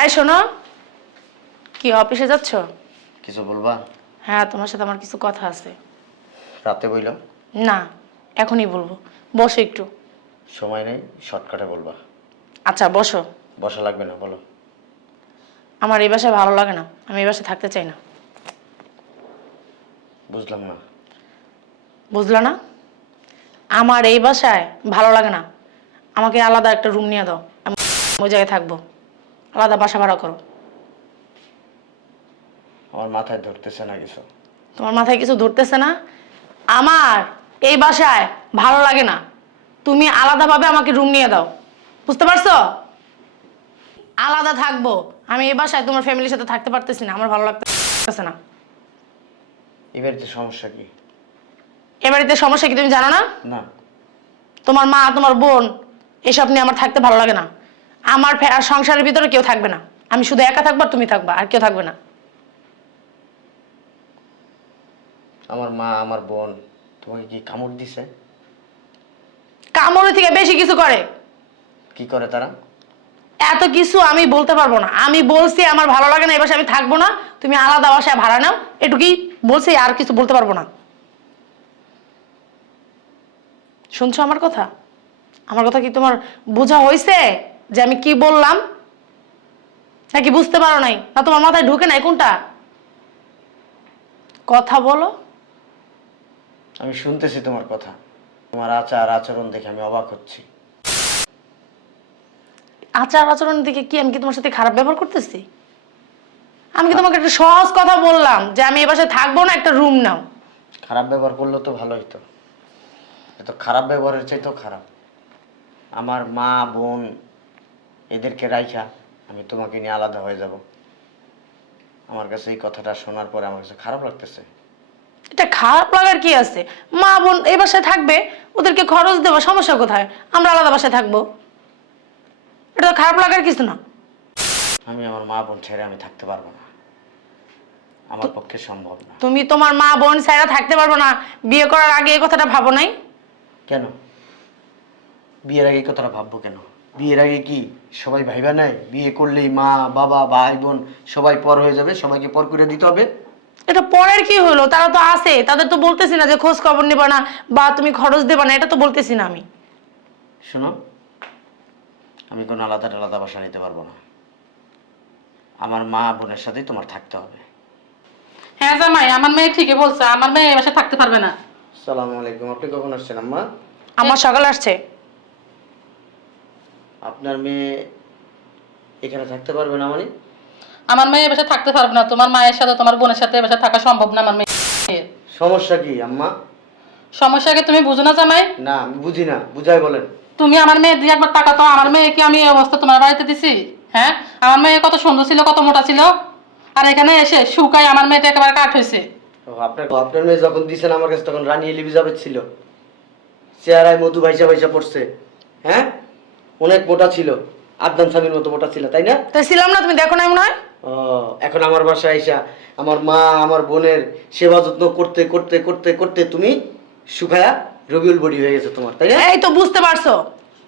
হ্যাঁ শোনো। কি অফিসে যাচ্ছ? কিছু বলবা? হ্যাঁ তোমার সাথে আমার কিছু কথা আছে। রাতে বইল না এখনই বলব। বসো একটু। সময় নেই শর্টকাটে বলবা। আচ্ছা বসো। বসা লাগবে না বলো। আমার এই বাসায় ভালো লাগে না। আমি এই বাসায় থাকতে চাই না। বুঝলাম না। বুঝলা না? আমার এই বাসায় ভালো লাগে না। আমাকে আলাদা একটা রুম নিয়ে দাও। আমি ওই জায়গায় থাকব। আলাদা বাসা ভাড়া করো। আমার মাথায় ধরতেছে না কিছু। তোমার মাথায় কিছু ধরতেছে না? আমার এই বাসায় ভালো লাগে না। তুমি আলাদাভাবে আমাকে রুম নিয়ে দাও। বুঝতে পারছ? আলাদা থাকব। আমি এই বাসায় তোমার ফ্যামিলির সাথে থাকতে পারতেছি না। আমার ভালো লাগতেছে না। এবারে সমস্যা কি? এবারিতে সমস্যা কি তুমি জানো না? না। তোমার মা তোমার বোন এসব নিয়ে আমার থাকতে ভালো লাগে না। আমার সংসারের ভিতরে কেউ থাকবে না। আমি শুধু একা থাকব তুমি থাকবা আর কেউ থাকবে না। আমার মা আমার বোন তোমাকে কি কামড় দিছে? কামড়ে থেকে বেশি কিছু করে। কি করে তারা? এত কিছু আমি বলতে পারব না। আমি বলছি আমার ভালো লাগে না এবার আমি থাকব না। তুমি আলাদা বাসায় ভাড়া নাও। এটুকুই বলছি আর কিছু বলতে পারব না। শুনছো আমার কথা? আমার কথা কি তোমার বোঝা হয়েছে যে আমি কি বললাম? নাকি বুঝতে পারো নাই? না তোমার মাথায় ঢুকে নাই কোনটা? কথা বলো। আমি শুনতেছি তোমার কথা। তোমার আচার আচরণ দেখে আমি অবাক হচ্ছি। আচার আচরণ দেখে কি আমি কি তোমার সাথে খারাপ ব্যবহার করতেছি? আমি কি তোমাকে একটা সহজ কথা বললাম যে আমি এ বাসায় থাকব না একটা রুম নাও? খারাপ ব্যবহার করলেও তো ভালোই তো। এ তো খারাপ ব্যবহারের চাইতেও খারাপ। আমার মা বোন এদেরকে রাইখা আমি তোমাকে নিয়ে আলাদা হয়ে যাব। আমার কাছে এই কথাটা শোনার পরে আমার কাছে খারাপ লাগতেছে। এটা খারাপ লাগার কি আছে? মা বোন এই বাসায় থাকবে ওদেরকে খরচ দেবো সমস্যা কোথায়? আমরা আলাদা বাসায় থাকব। এটা তো খারাপ লাগার কিছু না। আমি আমার মা বোন ছেড়ে আমি থাকতে পারব না। আমার পক্ষে সম্ভব না। তুমি তোমার মা বোন ছাড়া থাকতে পারব না। বিয়ে করার আগে এই কথাটা ভাবো নাই? কেন? বিয়ের আগে এই কথাটা ভাববো কেন? বিয়ের আগে কি সবাই ভাইবা নাই বিয়ে করলেই মা বাবা ভাই বোন সবাই পর হয়ে যাবে সবাইকে পর করে দিতে হবে। এটা পরের কি হলো? তারা তো আছে তাদের তো বলতেছি না যে খোঁজ খবর নেবা না বা তুমি খরচ দেবা না এটা তো বলতেছি না আমি। শোনো আমি কোনো আলাদা আলাদা বাসা নিতে পারব না। আমার মা বোনের সাথেই তোমার থাকতে হবে। হ্যাঁ জামাই আমার মেয়ে ঠিকই বলছে আমার মেয়ে এ বাসায় থাকতে পারবে না। সালাম আলাইকুম আপনি কখন আসছেন আম্মা? আমার সকাল আসছে। আপনার মেয়ে এখানে থাকতে পারবে না মানে? আমার মেয়ে এ বাসায় থাকতে পারবে না। তোমার মায়ের সাথে তোমার বোনের সাথে এ বাসায় থাকা সম্ভব না আমার মেয়ে। সমস্যা কি আম্মা? সমস্যা কি তুমি বুঝো না জামাই? না আমি বুঝি না। বুঝাই বলেন। তুমি আমার মেয়ে দিয়ে একবার টাকা তো আমার মেয়ে কি আমি এই অবস্থা তোমার বাড়িতে দিছি? হ্যাঁ? আমার মেয়ে কত সুন্দর ছিল কত মোটা ছিল। আর এখানে এসে শুকায় আমার মেয়েটা একেবারে কাঠ হয়েছে ও, আপনার আপনার মেয়ে যখন দিছেন আমার কাছে তখন রানী এলিজাবেথ ছিল। চেহারায় মধু ভাইসা ভাইসা পড়ছে। হ্যাঁ? অনেক মোটা ছিল। আদনান স্বামীর মতো মোটা ছিল তাই না? তাই ছিলাম না তুমি দেখো না মনে হয়? ও এখন আমার বাসায় আইসা আমার মা আমার বোনের সেবা যত্ন করতে করতে করতে করতে তুমি শুকায়া রবিউল বডি হয়ে গেছে তোমার তাই না? এই তো বুঝতে পারছ।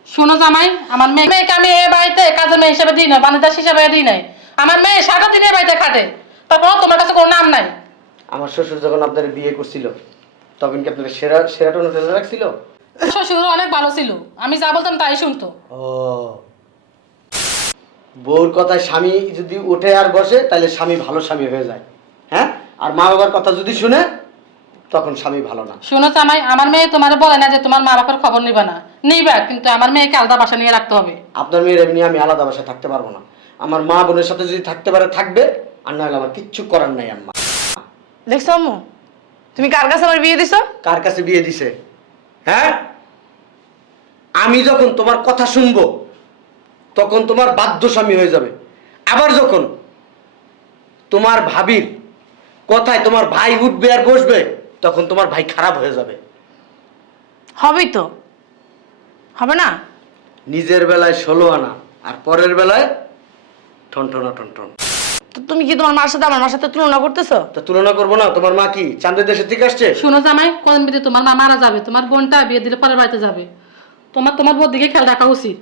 শুনো জামাই আমার মেয়ে মেয়েকে আমি এ বাড়িতে কাজের মেয়ে হিসেবে দিই না বানিদাস হিসেবে দিই নাই। আমার মেয়ে সারা দিন এ বাড়িতে খাটে। তারপর তোমার কাছে কোনো নাম নাই। আমার শ্বশুর যখন আপনার বিয়ে করছিল তখন কি আপনার সেরা সেরাটন হোটেলে রাখছিল? শ্বশুর অনেক ভালো ছিল। আমি যা বলতাম তাই শুনতো। ও। বউর কথায় স্বামী যদি উঠে আর বসে তাহলে স্বামী ভালো স্বামী হয়ে যায়। হ্যাঁ? আর মা বাবার কথা যদি শুনে তখন স্বামী ভালো না। শুনো জামাই আমার মেয়ে তোমার বলে না যে তোমার মা বাবার খবর নিবে না। নিবা কিন্তু আমার মেয়েকে আলাদা বাসা নিয়ে রাখতে হবে। আপনার মেয়ের এমনি আমি আলাদা বাসায় থাকতে পারব না। আমার মা বোনের সাথে যদি থাকতে পারে থাকবে আর না হলে আমার কিচ্ছু করার নাই আম্মা। দেখছ আম্মু তুমি কার কাছে আমার বিয়ে দিছো? কার কাছে বিয়ে দিছে? হ্যাঁ? আমি যখন তোমার কথা শুনব তখন তোমার বাধ্য স্বামী হয়ে যাবে। আবার যখন তোমার ভাবির কথায় তোমার ভাই উঠবে আর বসবে তখন তোমার ভাই খারাপ হয়ে যাবে। হবেই তো। হবে না? নিজের বেলায় ষোলো আনা আর পরের বেলায় ঠন ঠন ঠন ঠন তো তুমি কি তোমার মার সাথে আমার মার সাথে তুলনা করতেছো? তো তুলনা করব না তোমার মা কি? চাঁদের দেশে থেকে আসছে? শুনো জামাই কোন বিধি তোমার মা মারা যাবে তোমার বোনটা বিয়ে দিলে পরের বাড়িতে যাবে। তোমার তোমার বোর দিকে খেয়াল রাখা উচিত।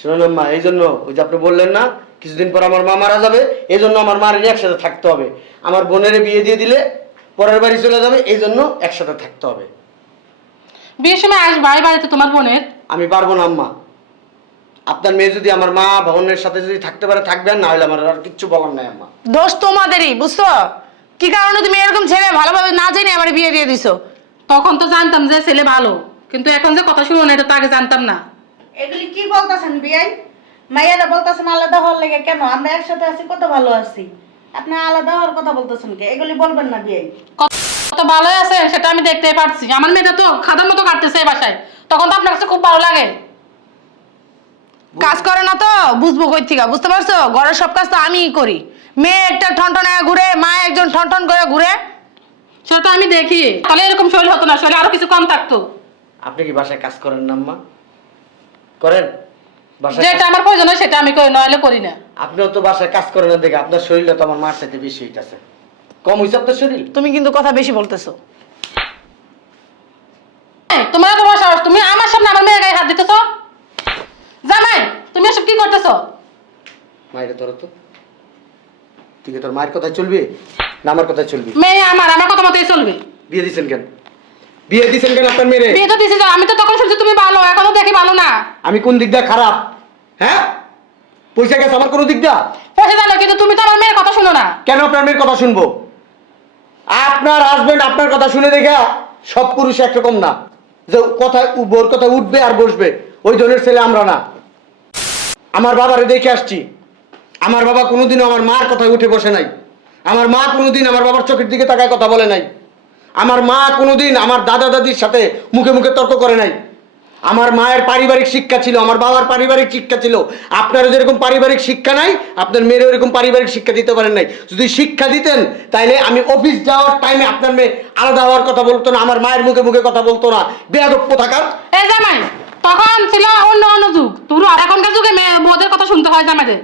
শুনুন মা এই জন্য ওই যে আপনি বললেন না কিছুদিন পর আমার মা মারা যাবে এই জন্য আমার মার একসাথে থাকতে হবে। আমার বোনের বিয়ে দিয়ে দিলে পরের বাড়ি চলে যাবে এই জন্য একসাথে থাকতে হবে। বিয়ের সময় আসবা এই বাড়িতে তোমার বোনের? আমি পারব না আম্মা। আপনার মেয়ে যদি আমার মা ভবনের সাথে যদি থাকতে পারে থাকবেন না হলে আমার আর কিচ্ছু বলার নাই আম্মা। দোষ তোমাদেরই বুঝছ? কি কারণে তুমি এরকম ছেলে ভালোভাবে না জেনে আমার বিয়ে দিয়ে দিছো? তখন তো জানতাম যে ছেলে ভালো কিন্তু এখন যে কথা শুনো না এটা তো আগে জানতাম না। এগুলি কি বলতেছেন বিয়াই? মাইয়ারা বলতেছেন আলাদা হওয়ার লেগে কেন? আমরা একসাথে আছি কত ভালো আছি। আপনি আলাদা হওয়ার কথা বলতেছেন কে? এগুলি বলবেন না বিয়াই। কত ভালোই আছে সেটা আমি দেখতে পারছি। আমার মেয়েটা তো খাদার মতো কাটতেছে এই বাসায়। তখন তো আপনার কাছে খুব ভালো লাগে। কাজ করে না তো বুঝব কই থেকে বুঝতে পারছ? ঘরের সব কাজ তো আমিই করি। মেয়ে একটা ঠনঠন ঘুরে মা একজন ঠনঠন করে ঘুরে। সেটা তো আমি দেখি। তাহলে এরকম শরীর হতো না শরীর আরও কিছু কম থাকতো। আপনি কি বাসায় কাজ করেন না আম্মা? করেন? বাসায় যেটা আমার প্রয়োজন হয় সেটা আমি করি নইলে করি না। আপনিও তো বাসায় কাজ করেন না দেখে আপনার শরীরটা তো আমার মার চাইতে বেশি হইতাছে। কম হয়েছে আপনার শরীর? তুমি কিন্তু কথা বেশি বলতেছো এই, তোমার তোমার সাহস তুমি আমার সামনে আমার মেয়ের গায়ে হাত দিতেছো জামাই তুমি এসব কি করতেছো? মায়ের তোর তো। তুই কি তোর মায়ের কথায় চলবি? না আমার কথায় চলবি? মেয়ে আমার আমার কথা মতোই চলবে। বিয়ে দিছেন কেন? বিয়ে দিছেন কেন আপনার মেয়ে বিয়ে তো দিছি আমি তো তখন শুনছি তুমি ভালো এখনও দেখি ভালো না। আমি কোন দিক দিয়ে খারাপ? হ্যাঁ? পয়সা গেছে আমার কোনো দিক দিয়ে? পয়সা জানো কিন্তু তুমি তো আমার মেয়ের কথা শুনো না। কেন আপনার মেয়ের কথা শুনব? আপনার হাজবেন্ড আপনার কথা শুনে দেখে সব পুরুষ একরকম না। যে কথা বোর কথা উঠবে আর বসবে ওই ধরনের ছেলে আমরা না। আমার বাবারে দেখে আসছি। আমার বাবা কোনোদিনও আমার মার কথায় উঠে বসে নাই। আমার মা কোনোদিন আমার বাবার চোখের দিকে তাকায় কথা বলে নাই। আমার মা কোনোদিন আমার দাদা দাদির সাথে মুখে মুখে তর্ক করে নাই। আমার মায়ের পারিবারিক শিক্ষা ছিল, আমার বাবার পারিবারিক শিক্ষা ছিল। আপনারও যেরকম পারিবারিক শিক্ষা নাই, আপনার মেয়েরও এরকম পারিবারিক শিক্ষা দিতে পারেন নাই। যদি শিক্ষা দিতেন তাহলে আমি অফিস যাওয়ার টাইমে আপনার মেয়ে আলাদা হওয়ার কথা বলতো না, আমার মায়ের মুখে মুখে কথা বলতো না। বেয়াদপ্য থাকার তখন ছিল অন্য অন্য যুগ। তোর এখনকার যুগে বউদের কথা শুনতে হয় জামাইদের।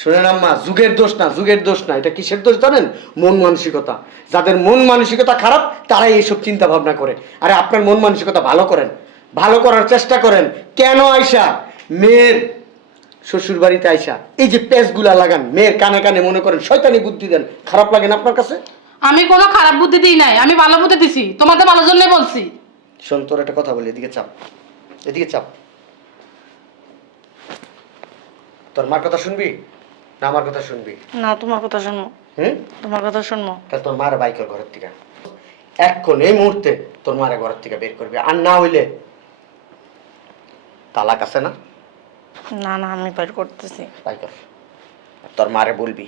শুনেন আম্মা যুগের দোষ না যুগের দোষ না এটা কিসের দোষ জানেন? মন মানসিকতা। যাদের মন মানসিকতা খারাপ তারাই এইসব চিন্তা ভাবনা করে। আরে আপনার মন মানসিকতা ভালো করেন। ভালো করার চেষ্টা করেন। কেন আইসা মেয়ের শ্বশুর বাড়িতে আইসা এই যে পেঁচগুলা লাগান মেয়ের কানে কানে মনে করেন শয়তানি বুদ্ধি দেন খারাপ লাগে না আপনার কাছে? আমি কোনো খারাপ বুদ্ধি দিই নাই আমি ভালো বুদ্ধি দিছি। তোমাদের ভালোর জন্য বলছি। শোন তোর একটা কথা বলি এদিকে চাপ। এদিকে চাপ। তোর মার কথা শুনবি? না আমার কথা শুনবি? না তোমার কথা শুনব। হুম? তোমার কথা শুনব। তাহলে তোর মার বাইকের ঘরের থেকে। এক্ষণ এই মুহূর্তে তোর মারে ঘরের থেকে বের করবি। আর না হইলে তালাক আছে না? না না আমি বের করতেছি। বাইকর তোর মারে বলবি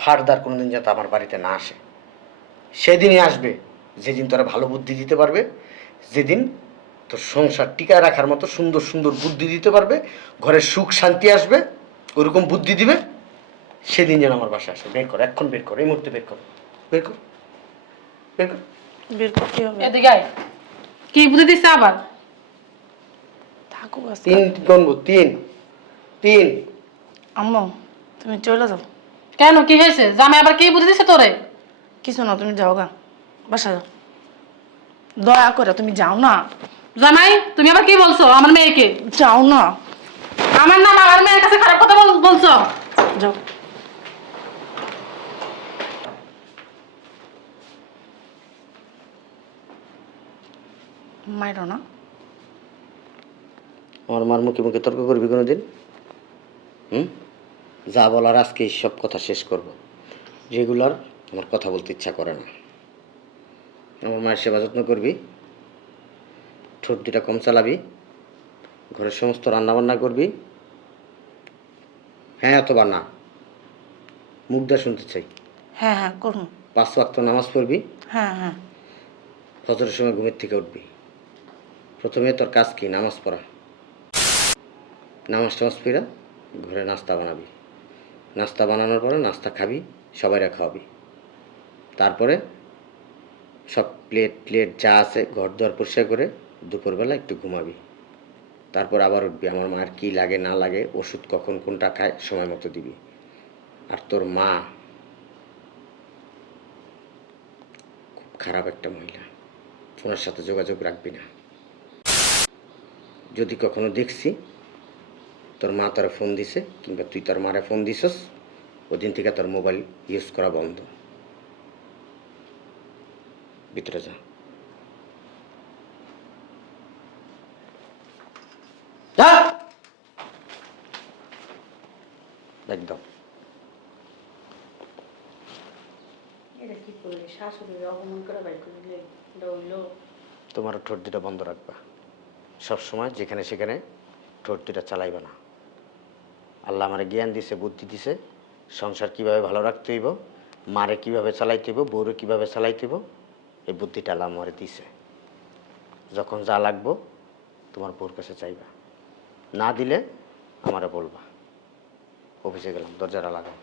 ফারদার কোনোদিন যাতে আমার বাড়িতে না আসে। সেদিনই আসবে যেদিন তোরা ভালো বুদ্ধি দিতে পারবে যেদিন তোর সংসার টিকায় রাখার মতো সুন্দর সুন্দর বুদ্ধি দিতে পারবে ঘরে সুখ শান্তি আসবে ওরকম বুদ্ধি দিবে সেদিন যেন আমার বাসায় আসে। বের কর এক্ষণ বের কর এই মুহূর্তে বের কর। বের কর। বের কর। বের করতে হবে। এদিকে আয়। কি বুদ্ধি দিচ্ছে আবার? থাকুক আজকে। তিন গণবো তিন। তিন। আম্মু তুমি চলে যাও। কেন কি হয়েছে? জামাই আবার কি বুদ্ধি দিচ্ছে তোরে? কিছু না তুমি যাও গা বাসা যাও। দয়া করে তুমি যাও না। জামাই তুমি আবার কি বলছো? আমার মেয়েকে? যাও না। আমার নাম আমার মেয়ের কাছে খারাপ কথা বল- বলছো? যাও। মাইরো না। আমার মার মুখে মুখে তর্ক করবি কোনো দিন হুম? যা বলার আজকে এই সব কথা শেষ করব। রেগুলার আমার কথা বলতে ইচ্ছা করে না। আমার মায়ের সেবা যত্ন করবি। ঠোঁট দুটা কম চালাবি ঘরের সমস্ত রান্নাবান্না করবি। হ্যাঁ অথবা না। মুখটা শুনতে চাই। হ্যাঁ হ্যাঁ করুন। পাঁচ ওয়াক্ত নামাজ পড়বি। হ্যাঁ হ্যাঁ। ফজরের সময় ঘুমের থেকে উঠবি। প্রথমে তোর কাজ কি? নামাজ পড়া। নামাজ টামাজ পড়া ঘরে নাস্তা বানাবি। নাস্তা বানানোর পরে নাস্তা খাবি সবাইরা খাওয়াবি। তারপরে সব প্লেট প্লেট যা আছে ঘর দর পরিষ্কার করে দুপুরবেলা একটু ঘুমাবি। তারপর আবার উঠবি। আমার মায়ের কী লাগে, না লাগে, ওষুধ কখন কোনটা খায়, সময় মতো দিবি। আর তোর মা খুব খারাপ একটা মহিলা। ওনার সাথে যোগাযোগ রাখবি না। যদি কখনো দেখছি, তোর মা তোর ফোন দিছে, কিংবা তুই তোর মারে ফোন দিছস, ওদিন থেকে তোর মোবাইল ইউজ করা বন্ধ। ভিতরে যা যা একদম এটা কি করলি শাশুড়ির অপমান করে বাই করে দিলে এটা হইল? তোমার ঠোঁট দুটা বন্ধ রাখবা। সব সময় যেখানে সেখানে ঠোঁট দুটা চালাইবা না। আল্লাহ আমার জ্ঞান দিছে বুদ্ধি দিছে সংসার কীভাবে ভালো রাখতে হইব মারে কীভাবে চালাইতে হইব বউরে কীভাবে চালাইতে হইব এই বুদ্ধিটা আল্লাহ আমার দিছে। যখন যা লাগবো তোমার বউর কাছে চাইবা। না দিলে আমারে বলবা। অফিসে গেলাম দরজাটা লাগাও।